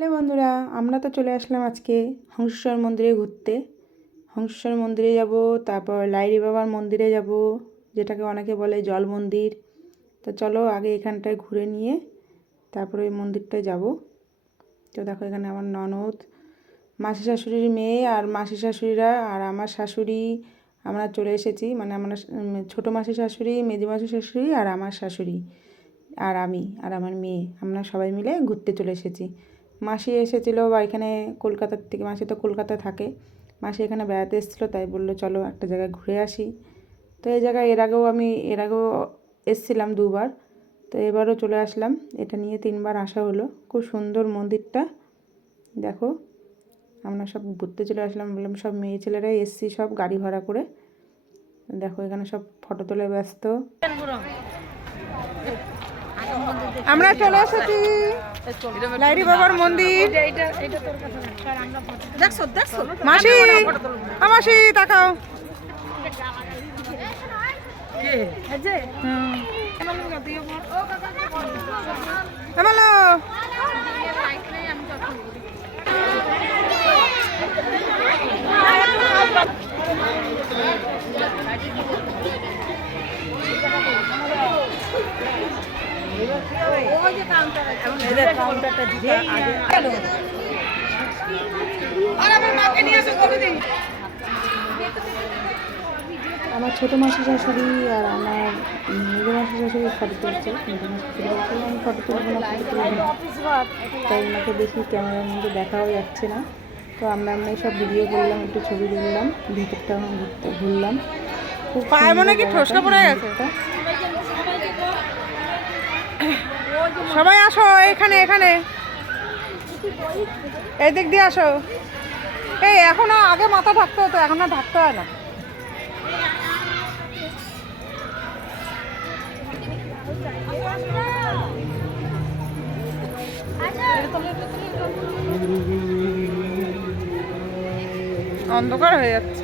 Hello বন্ধুরা, আমরা তো চলে আসলাম আজকে হংসেশ্বর মন্দিরে ঘুরতে। হংসেশ্বর মন্দিরে যাব, তারপর লাইরি বাবার মন্দিরে যাব, যেটাকে অনেকে বলে জল মন্দির। তো চলো আগে এখানটায় ঘুরে নিয়ে তারপরে ওই মন্দিরটায় যাব। তো দেখো এখানে আমার ননদ, মাসি শাশুড়ির মেয়ে আর মাসি শাশুড়িরা আর আমার শাশুড়ি, আমরা চলে এসেছি। মানে আমরা ছোটো মাসি শাশুড়ি, মেজি মাসি শাশুড়ি আর আমার শাশুড়ি আর আমি আর আমার মেয়ে, আমরা সবাই মিলে ঘুরতে চলে এসেছি। মাসি এসেছিলো বা এখানে কলকাতার থেকে, মাসি তো কলকাতায় থাকে, মাসি এখানে বেড়াতে এসেছিলো, তাই বললো চলো একটা জায়গায় ঘুরে আসি। তো এই জায়গায় এর আগেও এসেছিলাম দুবার, তো এবারও চলে আসলাম। এটা নিয়ে 3বার আসা হলো। খুব সুন্দর মন্দিরটা, দেখো আমরা সব ঘুরতে চলে আসলাম। বললাম সব মেয়ে ছেলেরাই এসছি, সব গাড়ি ভাড়া করে। দেখো এখানে সব ফটো তোলে ব্যস্ত। আমরা চলে এসেছি লাইরি বাবার মন্দির। মাসি, মাসি তাকাও। আমার ছোটো মাসি শাশুড়ি আর আমার মেজো মাসি শাশুড়ি ফটো তুলছে। মেজো মাসি শাশুড়ি বলছে আমি ফটো তুলবো না, ফটো তুলবো না, তাই ওনাকে দেখি ক্যামেরার মধ্যে দেখাও যাচ্ছে না। তো আমরা সব ভিডিও করলাম, একটু ছবি তুললাম, ভিতরটা ঘুরলাম। খুব সবাই আসো এখানে, এখানে এই দিক দিয়ে আসো। এই এখনো আগে মাথা ঢাকতে হতো, এখন আর ঢাকতে হয় না। অন্ধকার হয়ে যাচ্ছে।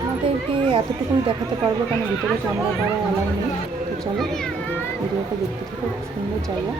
আমাদেরকে এতটুকুই দেখাতে পারবো, কেন ভিতরে ক্যামেরা করা অ্যালাউ নেই। তো চলো ভিডিওটা দেখতে থাকো, খুব সুন্দর জায়গা।